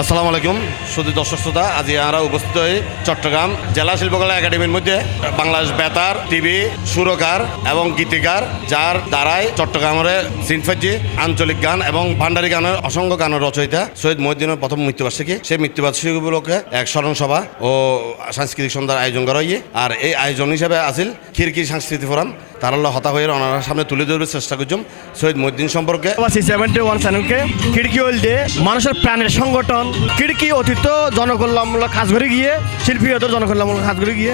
আসসালামু আলাইকুম। শুধু দর্শক শ্রোতা, আজ আমরা উপস্থিত হই চট্টগ্রাম জেলা শিল্পকলা একাডেমির মধ্যে। বাংলাদেশ বেতার, টিভি, সুরকার এবং গীতিকার, যার দ্বারাই চট্টগ্রামের সিনফাজি আঞ্চলিক গান এবং ভান্ডারি গানের অসংখ্য গানের রচয়িতা সৈয়দ মহিউদ্দিনের প্রথম মৃত্যুবার্ষিকী। সেই মৃত্যুবার্ষিকী উপলক্ষে এক স্মরণ সভা ও সাংস্কৃতিক সন্ধ্যার আয়োজন করা হয়ে আর এই আয়োজন হিসেবে আছিল খিরকি সাংস্কৃতিক ফোরাম। তার হতা হয়ে ওনার সামনে তুলে ধরবে, চেষ্টা করছেন শহীদ মহিউদ্দিন সম্পর্কে। সেভেন্টি ওয়ান চ্যানেলকে খিড়কি ওল্ডে মানুষের প্রাণের সংগঠন। খিড়কি অতীত জনকল্যাণমূলক কাজ করে গিয়ে, শিল্পী অত জনকল্যাণমূলক কাজ করে গিয়ে।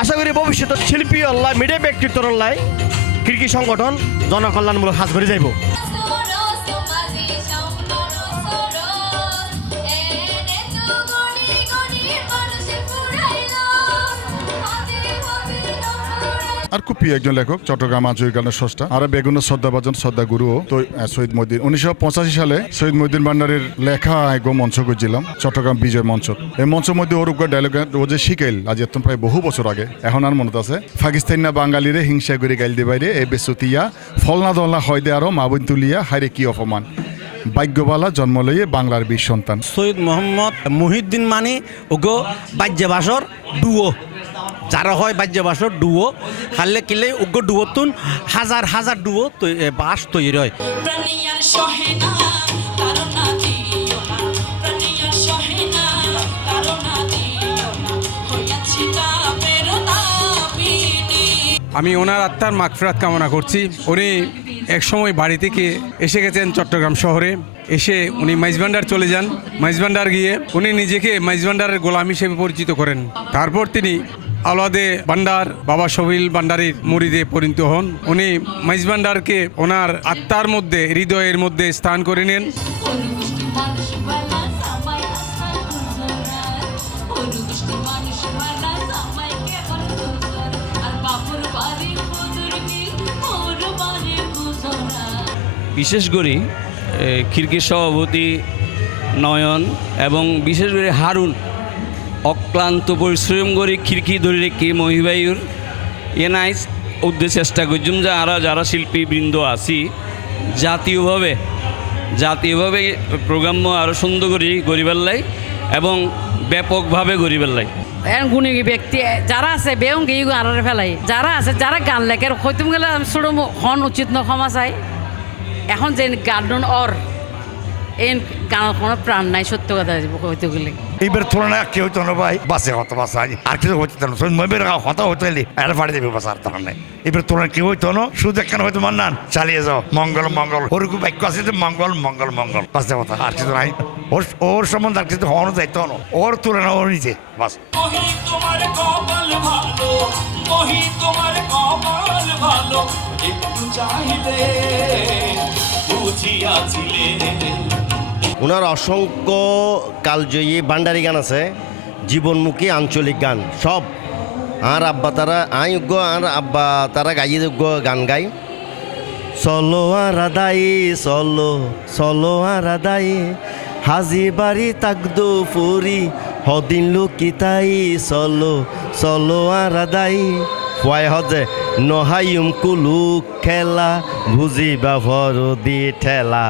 আশা করি ভবিষ্যতে শিল্পী অল্লাহ মিডিয়া ব্যক্তিত্বর অল্লাহ সংগঠন জনকল্যাণমূলক কাজ করে যাইব। আর খুব প্রিয় একজন লেখক, চট্টগ্রাম আঞ্চলিক গানের স্রষ্টা, আর বেগুনের শ্রদ্ধাভাজন শ্রদ্ধা গুরুও তো শহীদ মহিদিন উনিশশো পঁচাশি সালে শহীদ মহিদিন ভান্ডারের লেখা গো মঞ্চ করছিলাম চট্টগ্রাম বিজয় মঞ্চ। এই মঞ্চের মধ্যে ওর উপর ডায়লগ ও যে শিখাইল আজ এত প্রায় বহু বছর আগে, এখন আর মনত আছে? পাকিস্তান না বাঙালিরে হিংসা করে গাইল দি বাইরে, এ বেসুতিয়া, ফলনা দলনা হয় দে আরও মাবুন তুলিয়া হাইরে কি অপমান। ভাগ্যবালা জন্ম লইয়ে বাংলার বীর সন্তান। সৈয়দ মোহাম্মদ মুহিউদ্দিন মানি ওগো বাজ্যবাসর ডুও যারা হয় বাজ্যবাসর ডুও খালে কিলে উগ্র ডুয়োতুন হাজার হাজার এ, বাস তৈরি হয়। আমি ওনার আত্মার মাগফিরাত কামনা করছি। উনি একসময় বাড়ি থেকে এসে গেছেন চট্টগ্রাম শহরে। এসে উনি মাইজবান্ডার চলে যান। মাইজবান্ডার গিয়ে উনি নিজেকে মাইজবান্ডারের গোলাম হিসেবে পরিচিত করেন। তারপর তিনি আলাদে ভান্ডার বাবা সহিল ভান্ডারির মুড়িদে পরিণত হন। উনি মাইজবান্ডারকে ওনার আত্মার মধ্যে, হৃদয়ের মধ্যে স্থান করে নেন। বিশেষ করে এ, খিড়কির সভাপতি নয়ন এবং বিশেষ করে হারুন অক্লান্ত পরিশ্রম করে খিড়কি ধরে রেখে মহিবায়ুর এনাই উদ্দেশ্য চেষ্টা করছুম যে আরা যারা শিল্পীবৃন্দ আছি জাতীয়ভাবে জাতীয়ভাবে প্রোগ্রাম আরও সুন্দর করি গরিবের লাই এবং ব্যাপকভাবে গরিবের লাই গুণী ব্যক্তি যারা আছে বেয়ং গিয়ে আড়ারে ফেলাই যারা আছে যারা গান লেখে হয়তো গেলে ছোট হন উচিত ন ক্ষমা চাই। এখন যে গার্ডন অর এই গানের কোনো প্রাণ নাই সত্য কথা হইতে গেলে। এইবার তুলনায় কেউ তো না ভাই? বাসে হতো বাসা আর কিছু হইতে না? শোন মইবের হতা হতে এলি আর ফাড়ি দেবে বাসা আর তার নাই এবার তুলনায় কেউ হইতো না শুধু একখানে হয়তো মান্নান। চালিয়ে যাও মঙ্গল মঙ্গল ওরকম বাক্য আছে যে মঙ্গল মঙ্গল মঙ্গল বাসে কথা আর কিছু নাই? ওর ওর সম্বন্ধে আর কিছু হওয়ানো যাইতো না ওর তুলনা ওর নিজে বাস তোমার কপাল ভালো তোমার কপাল ভালো একটু চাইলে বুঝিয়াছিলে ওনার অসংখ্য কালজয়ী ভান্ডারি গান আছে, জীবনমুখী আঞ্চলিক গান, সব। আর আব্বা তারা, আই উগ্র আর আব্বা তারা গাইয়ে যোগ্য গান গাই চলো আর আদাই, চলো চলো আর আদাই, হাজি বাড়ি তাকদো ফুরি হদিন লুকিতাই, চলো চলো আর আদাই। হোয়াই হজে নহাইম কুলুক খেলা বুঝিবা ভরদি ঠেলা।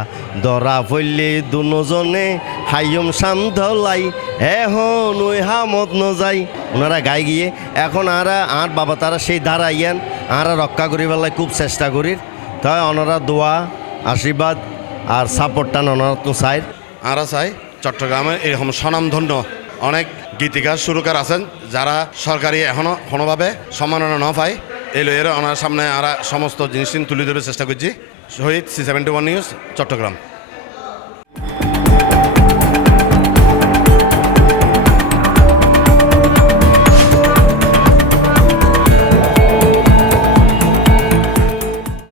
দরা ফইলে দুজনে হাইম সামধলাই এখন ওই হামত নজাই। ওনারা গাই গিয়ে, এখন আরা আর বাবা তারা সেই ধারা ইয়ান আরা রক্ষা করিবার খুব চেষ্টা করি তাই ওনারা দোয়া, আশীর্বাদ আর সাপোর্টটা ওনারা তো চাই আরা চাই, চট্টগ্রামে এরকম স্বনামধন্য অনেক গীতিকার, সুরকার আছেন যারা সরকারি এখনও কোনোভাবে সম্মাননা না পায়। এই লইয়ের ওনার সামনে আমরা সমস্ত জিনিস তুলে ধরার চেষ্টা করছি। Shahid C seventy one news, Chattogram.